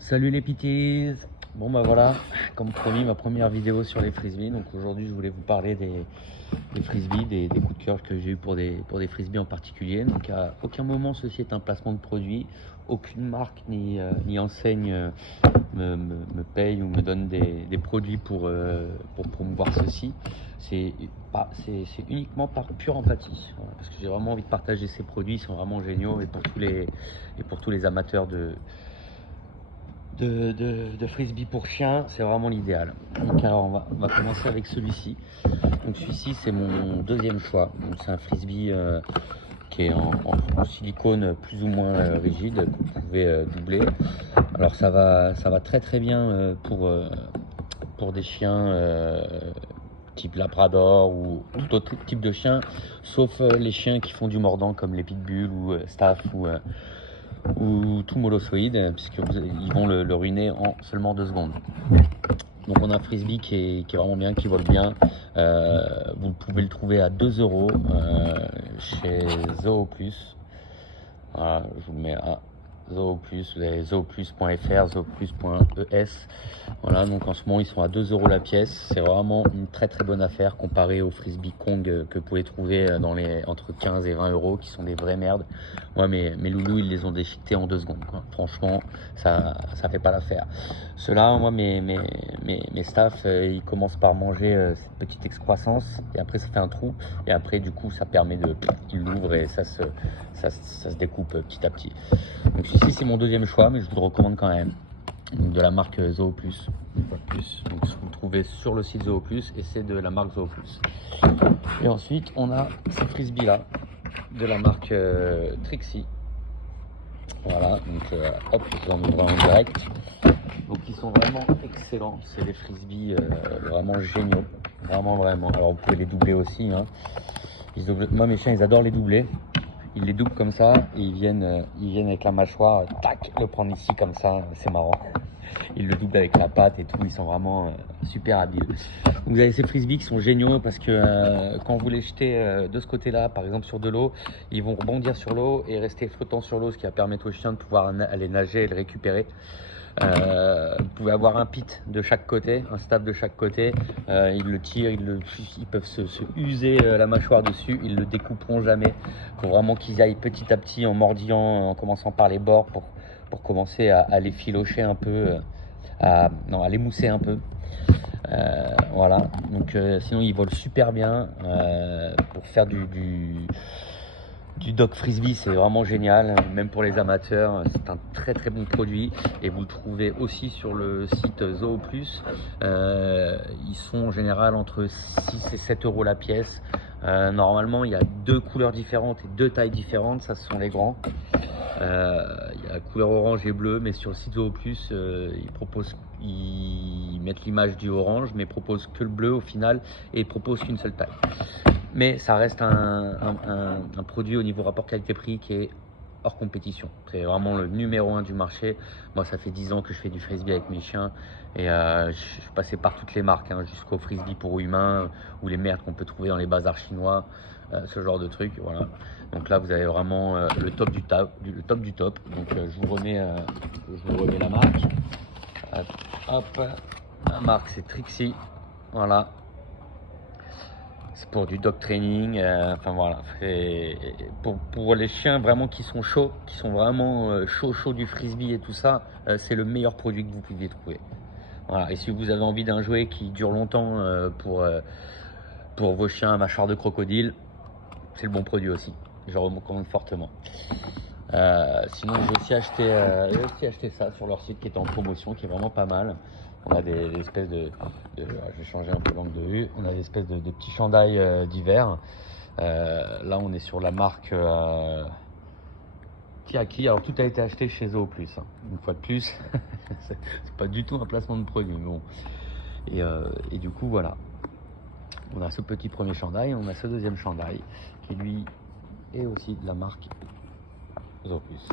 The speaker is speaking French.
Salut les pitties. Bon bah voilà, comme promis, ma première vidéo sur les frisbees. Donc aujourd'hui je voulais vous parler des frisbees, des coups de cœur que j'ai eu pour des frisbees en particulier. Donc à aucun moment ceci est un placement de produit. Aucune marque ni enseigne me paye ou me donne des produits pour promouvoir ceci. C'est uniquement par pure empathie. Voilà, parce que j'ai vraiment envie de partager ces produits, ils sont vraiment géniaux et pour tous les amateurs de frisbee pour chien, c'est vraiment l'idéal. Donc alors on va commencer avec celui-ci. Donc celui-ci c'est mon deuxième choix. Donc c'est un frisbee qui est en silicone plus ou moins rigide que vous pouvez doubler. Alors ça va très très bien pour des chiens type labrador ou tout autre type de chien, sauf les chiens qui font du mordant comme les pitbulls ou staff ou tout molossoïde, puisque ils vont le ruiner en seulement 2 secondes. Donc on a un frisbee qui est vraiment bien, qui vole bien. Vous pouvez le trouver à 2 euros chez Zooplus. Voilà, je vous le mets à Zooplus, vous avez zooplus.fr, zooplus.es. Voilà, donc en ce moment ils sont à 2 euros la pièce. C'est vraiment une très très bonne affaire comparé aux frisbee Kong que vous pouvez trouver entre 15 et 20 euros, qui sont des vraies merdes. Moi mes loulous ils les ont déchiquetés en 2 secondes, quoi. Franchement ça fait pas l'affaire. Ceux-là, moi mes staffs ils commencent par manger cette petite excroissance et après ça fait un trou et après du coup ça permet qu'ils l'ouvrent et ça se découpe petit à petit. Donc ici c'est mon deuxième choix, mais je vous le recommande quand même. Donc, de la marque Zooplus. Donc vous le trouvez sur le site Zooplus et c'est de la marque Zooplus. Et ensuite on a ces frisbees là de la marque Trixie. Voilà, donc hop, je vous en ouvre un en direct. Donc ils sont vraiment excellents, c'est des frisbees vraiment géniaux, vraiment. Alors vous pouvez les doubler aussi, hein. Moi mes chiens ils adorent les doubler. Ils les doublent comme ça et ils viennent avec la mâchoire, tac, le prendre ici comme ça, c'est marrant. Ils le doublent avec la patte et tout, ils sont vraiment super habiles. Vous avez ces frisbees qui sont géniaux parce que quand vous les jetez de ce côté-là, par exemple sur de l'eau, ils vont rebondir sur l'eau et rester flottants sur l'eau, ce qui va permettre aux chiens de pouvoir aller nager et le récupérer. Vous pouvez avoir un pit de chaque côté, un staff de chaque côté. Ils le tirent, ils peuvent se user la mâchoire dessus, ils le découperont jamais. Il faut vraiment qu'ils aillent petit à petit en mordillant, en commençant par les bords pour commencer à les filocher un peu, à les mousser un peu. Voilà, donc sinon ils volent super bien pour faire du dog frisbee, c'est vraiment génial, même pour les amateurs, c'est un très très bon produit et vous le trouvez aussi sur le site Zooplus. Ils sont en général entre 6 et 7 euros la pièce. Normalement il y a 2 couleurs différentes et 2 tailles différentes, ça ce sont les grands. Il y a la couleur orange et bleu, mais sur le site Zooplus ils mettent l'image du orange mais proposent que le bleu au final et ils proposent qu'une seule taille. Mais ça reste un produit au niveau rapport qualité-prix qui est hors compétition. C'est vraiment le numéro 1 du marché. Moi, ça fait 10 ans que je fais du frisbee avec mes chiens et je suis passé par toutes les marques, hein, jusqu'au frisbee pour humains ou les merdes qu'on peut trouver dans les bazars chinois, ce genre de trucs. Voilà. Donc là, vous avez vraiment le top du top, le top du top. Donc je vous remets la marque. Hop, la marque c'est Trixie. Voilà. C'est pour du dog training, enfin voilà, pour les chiens vraiment qui sont chauds, qui sont vraiment chauds du frisbee et tout ça, c'est le meilleur produit que vous pouviez trouver. Voilà, et si vous avez envie d'un jouet qui dure longtemps pour vos chiens à mâchoire de crocodile, c'est le bon produit aussi, je le recommande fortement. Sinon j'ai aussi acheté ça sur leur site qui est en promotion, qui est vraiment pas mal. On a des espèces je vais changer un peu l'angle de vue, on a des espèces de petits chandails d'hiver. Là on est sur la marque Tiaki. Alors tout a été acheté chez Zooplus, hein. Une fois de plus, c'est pas du tout un placement de produit, mais bon. Et du coup voilà, on a ce petit premier chandail, on a ce deuxième chandail qui lui est aussi de la marque Zooplus.